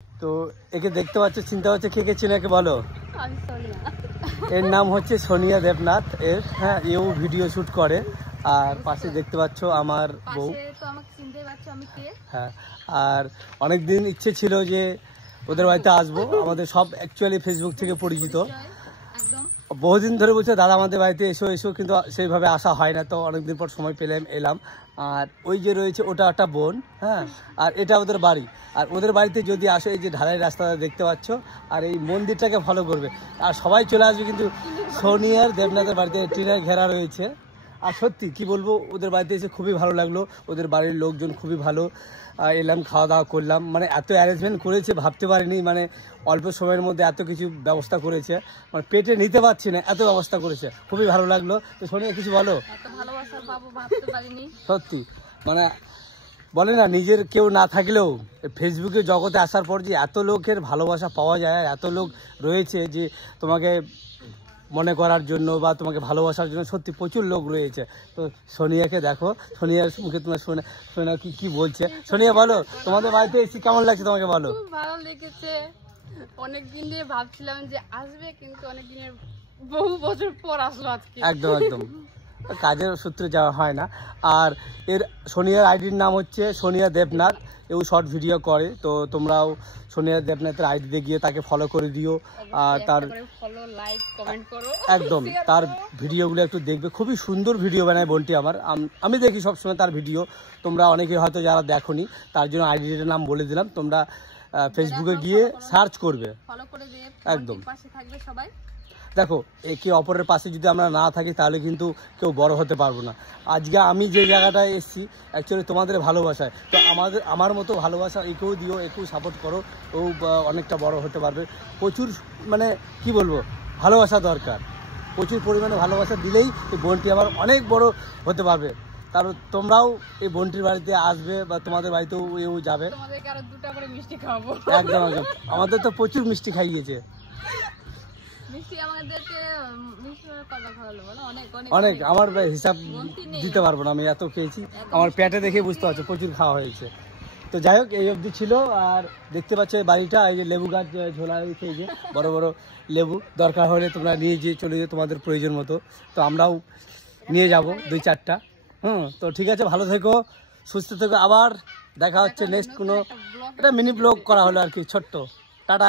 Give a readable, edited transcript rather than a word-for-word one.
তো একে দেখতে পাচ্ছ, চিন্তা হচ্ছে কে কে চিনাকে বলো। এর নাম হচ্ছে সোনিয়া দেবনাথ। এর হ্যাঁ, এও ভিডিও শ্যুট করে। আর পাশে দেখতে পাচ্ছ আমার বউ। হ্যাঁ, আর অনেক দিন ইচ্ছে ছিল যে ওদের বাড়িতে আসবো। আমাদের সব অ্যাকচুয়ালি ফেসবুক থেকে পরিচিত। বহুদিন ধরে বলছে দাদা আমাদের বাড়িতে এসো এসো, কিন্তু সেইভাবে আসা হয় না। তো অনেকদিন পর সময় পেলাম, এলাম। আর ওই যে রয়েছে ওটা একটা বোন, হ্যাঁ, আর এটা ওদের বাড়ি। আর ওদের বাড়িতে যদি আসো, এই যে ঢালাই রাস্তাটা দেখতে পাচ্ছ, আর এই মন্দিরটাকে ফলো করবে, আর সবাই চলে আসবে। কিন্তু সোনিয়ার দেবনাথের বাড়িতে টিনের ঘেরা রয়েছে। আর সত্যি কি বলবো, ওদের বাড়িতে এসে খুবই ভালো লাগলো। ওদের বাড়ির লোকজন খুবই ভালো। এলাম, খাওয়া দাওয়া করলাম। মানে এত অ্যারেঞ্জমেন্ট করেছে ভাবতে পারিনি। মানে অল্প সময়ের মধ্যে এত কিছু ব্যবস্থা করেছে, মানে পেটে নিতে পারছি না, এত ব্যবস্থা করেছে। খুবই ভালো লাগলো। তো সোনিয়া কিছু বলো। সত্যি মানে বলে না, নিজের কেউ না থাকলেও ফেসবুকে জগতে আসার পর যে এত লোকের ভালোবাসা পাওয়া যায়, এত লোক রয়েছে যে তোমাকে মনে করার জন্য বা তোমাকে ভালোবাসার জন্য, সত্যি প্রচুর লোক রয়েছে। তো সোনিয়াকে দেখো, সোনিয়ার মুখে তোমার সোনিয়া কি বলছে। সোনিয়া বলো, তোমাদের বাড়িতে এসে কেমন লাগছে তোমাকে বলো। খুব ভালো লেগেছে। অনেকদিন ধরে ভাবছিলাম যে আসবে, কিন্তু অনেকদিনের বহু বছর পর আসলো আজকে। একদম একদম, কাজের সূত্রে যাওয়া হয় না। আর এর সোনিয়ার আইডির নাম হচ্ছে সোনিয়া দেবনাথ। এও শর্ট ভিডিও করে। তো তোমরাও সোনিয়া দেবনাথের আইডিতে গিয়ে তাকে ফলো করে দিও। আর তার ফলো, লাইক, কমেন্ট করো। একদম, তার ভিডিওগুলো একটু দেখবে। খুবই সুন্দর ভিডিও বানায় বোনটি আমার। আমি দেখি সবসময় তার ভিডিও। তোমরা অনেকে হয়তো যারা দেখোনি, তার জন্য আইডির নাম বলে দিলাম। তোমরা ফেসবুকে গিয়ে সার্চ করবে। একদম, সবাই দেখো একে অপরের পাশে যদি আমরা না থাকি, তাহলে কিন্তু কেউ বড় হতে পারবো না। আজকে আমি যে জায়গাটায় এসেছি অ্যাকচুয়ালি তোমাদের ভালোবাসায়। তো আমার মতো ভালোবাসা একেও দিও, একেও সাপোর্ট করো। ও অনেকটা বড় হতে পারবে। প্রচুর মানে কি বলবো, ভালোবাসা দরকার। প্রচুর পরিমাণে ভালোবাসা দিলেই এই বোনটি আবার অনেক বড় হতে পারবে। কারণ তোমরাও এই বোনটির বাড়িতে আসবে বা তোমাদের বাড়িতেও এও যাবে। একদম একদম, আমাদের তো প্রচুর মিষ্টি খাইয়েছে। অনেক, আমার হিসাব দিতে পারবো না, আমি এত খেয়েছি। আমার পেটে দেখে বুঝতে পারছো প্রচুর খাওয়া হয়েছে। তো যাই হোক, এই অবধি ছিল। আর দেখতে পাচ্ছ এই বাড়িটা, এই যে লেবু গাছ ঝোলা হয়েছে, এই যে বড় বড় লেবু। দরকার হলে তোমরা নিয়ে যেয়ে চলে যেও তোমাদের প্রয়োজন মতো। তো আমরাও নিয়ে যাব 2-4টা। তো ঠিক আছে, ভালো থেকো, সুস্থ থেকো। আবার দেখা হচ্ছে নেক্সট কোনো একটা মিনি ব্লগ করা হলো আর কি, ছোট্ট। টাটা।